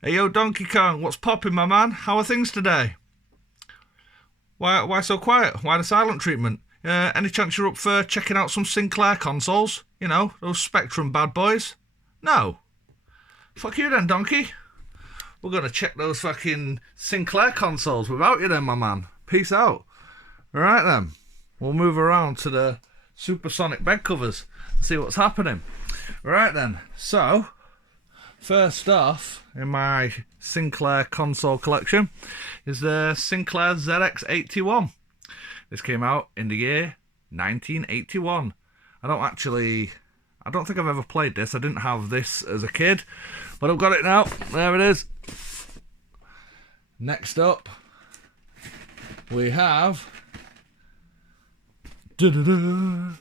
Hey yo, Donkey Kong, what's poppin', my man? How are things today? Why so quiet? Why the silent treatment? Any chance you're up for checking out some Sinclair consoles? You know, those Spectrum bad boys? No. Fuck you then, Donkey. We're gonna check those fucking Sinclair consoles without you then, my man. Peace out. Alright then. We'll move around to the supersonic bed covers and see what's happening. Right then. So, first off, in my Sinclair console collection is the Sinclair ZX81. This came out in the year 1981. I don't think I've ever played this. I didn't have this as a kid, but I've got it now. There it is. Next up, we have the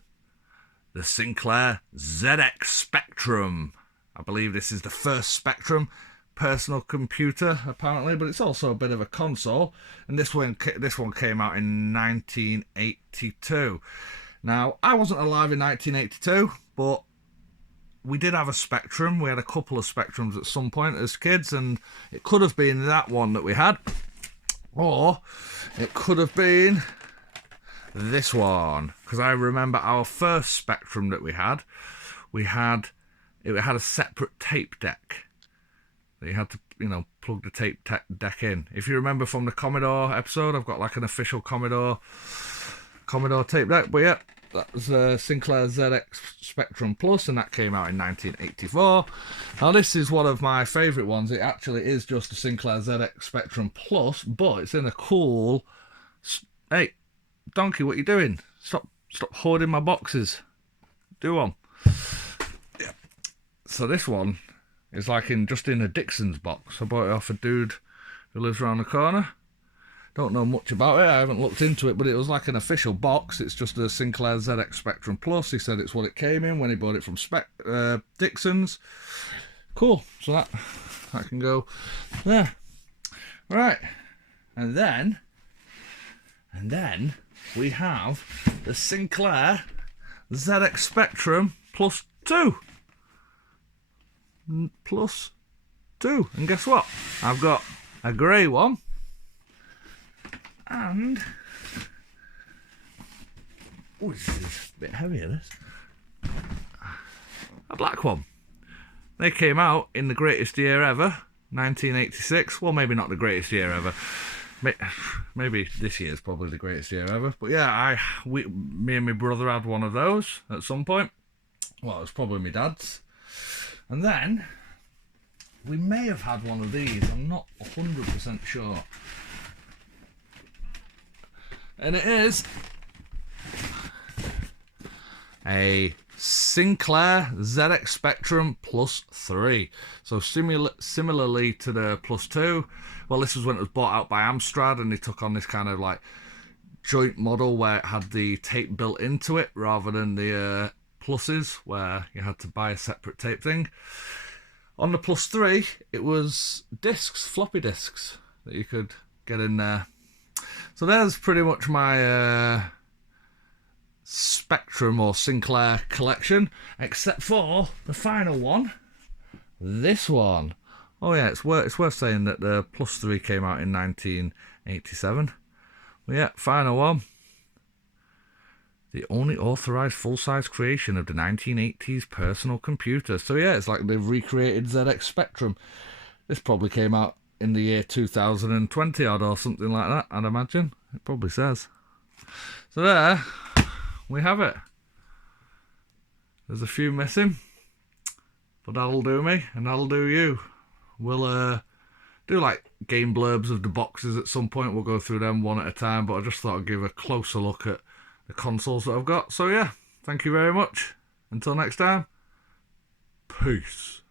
Sinclair ZX Spectrum. I believe this is the first Spectrum personal computer, apparently, but it's also a bit of a console. And this one came out in 1982. Now, I wasn't alive in 1982, but we did have a Spectrum. We had a couple of Spectrums at some point as kids, and it could have been that one that we had, or it could have been this one, because I remember our first Spectrum that we had a separate tape deck. You had to, plug the tape deck in. If you remember from the Commodore episode, I've got like an official Commodore tape deck. But yeah, that was the Sinclair ZX Spectrum Plus, and that came out in 1984. Now this is one of my favourite ones. It actually is just a Sinclair ZX Spectrum Plus, but it's in a cool... Hey, Donkey, what you doing? Stop hoarding my boxes. Do one. Yeah. So this one is like just in a Dixon's box. I bought it off a dude who lives around the corner. Don't know much about it. I haven't looked into it, but it was like an official box. It's just a Sinclair ZX Spectrum Plus. He said it's what it came in when he bought it from Dixon's. Cool. So that can go there. Right. And then we have the Sinclair ZX Spectrum Plus 2. Plus 2. And guess what? I've got a grey one and... Oh, this is a bit heavier, this. A black one. They came out in the greatest year ever, 1986. Well, maybe not the greatest year ever. Maybe this year's probably the greatest year ever. But yeah, me and my brother had one of those at some point. Well, it was probably my dad's. And then we may have had one of these. I'm not 100% sure. And it is a Sinclair ZX Spectrum Plus 3. So similarly to the Plus 2, well, this was when it was bought out by Amstrad, and they took on this kind of like joint model where it had the tape built into it rather than the Pluses where you had to buy a separate tape thing. On the Plus 3, it was floppy disks that you could get in there. So there's pretty much my Spectrum or Sinclair collection, except for the final one, this one. Oh yeah, it's worth saying that the Plus 3 came out in 1987. Well, yeah, final one. The only authorised full-size creation of the 1980s personal computer. So yeah, it's like they've recreated ZX Spectrum. This probably came out in the year 2020 odd or something like that, I'd imagine. It probably says. So there we have it. There's a few missing, but that'll do me and that'll do you. We'll do like game blurbs of the boxes at some point. We'll go through them one at a time, but I just thought I'd give a closer look at the consoles that I've got. So yeah, thank you very much. Until next time, peace.